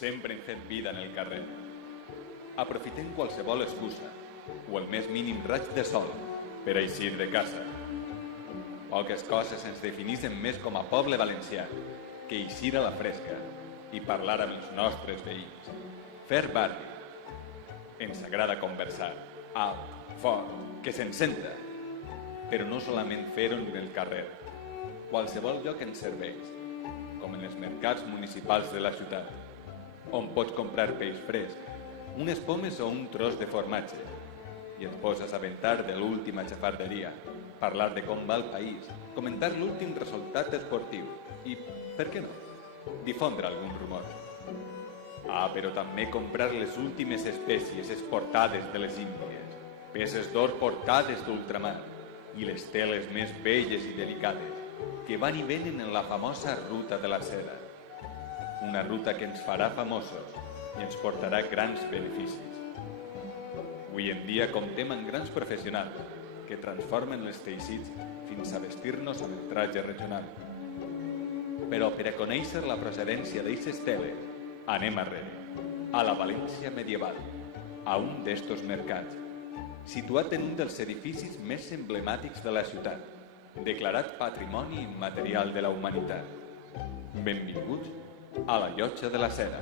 sempre hem fet vida en el carrer. Aprofitem qualsevol excusa o el més mínim raig de sol per eixir de casa. Poques coses ens defineixen més com a poble valencià que eixir a la fresca i parlar amb els nostres veïns. Fer barri. Ens agrada conversar, alt, fort, que se'n senta. Però no solament fer-ho en el carrer. Qualsevol lloc ens serveix, com en els mercats municipals de la ciutat, on pots comprar peix fresc, unes pomes o un tros de formatge, i et poses a aventar de l'última xafarderia, parlar de com va el país, comentar l'últim resultat esportiu i, per què no, difondre algun rumor. Però també comprar les últimes espècies exportades de les Índies, peces d'or portades d'ultramar i les teles més belles i delicades que van i venen en la famosa ruta de la seda. Una ruta que ens farà famosos i ens portarà grans beneficis. Avui en dia comptem amb grans professionals que transformen els teixits fins a vestir-nos amb el traje regional. Però per a conèixer la procedència d'eixes teles, anem arrere, a la València medieval, a un d'estos mercats, situat en un dels edificis més emblemàtics de la ciutat, declarat Patrimoni Immaterial de la Humanitat. Benvinguts a la Llotja de la Seda.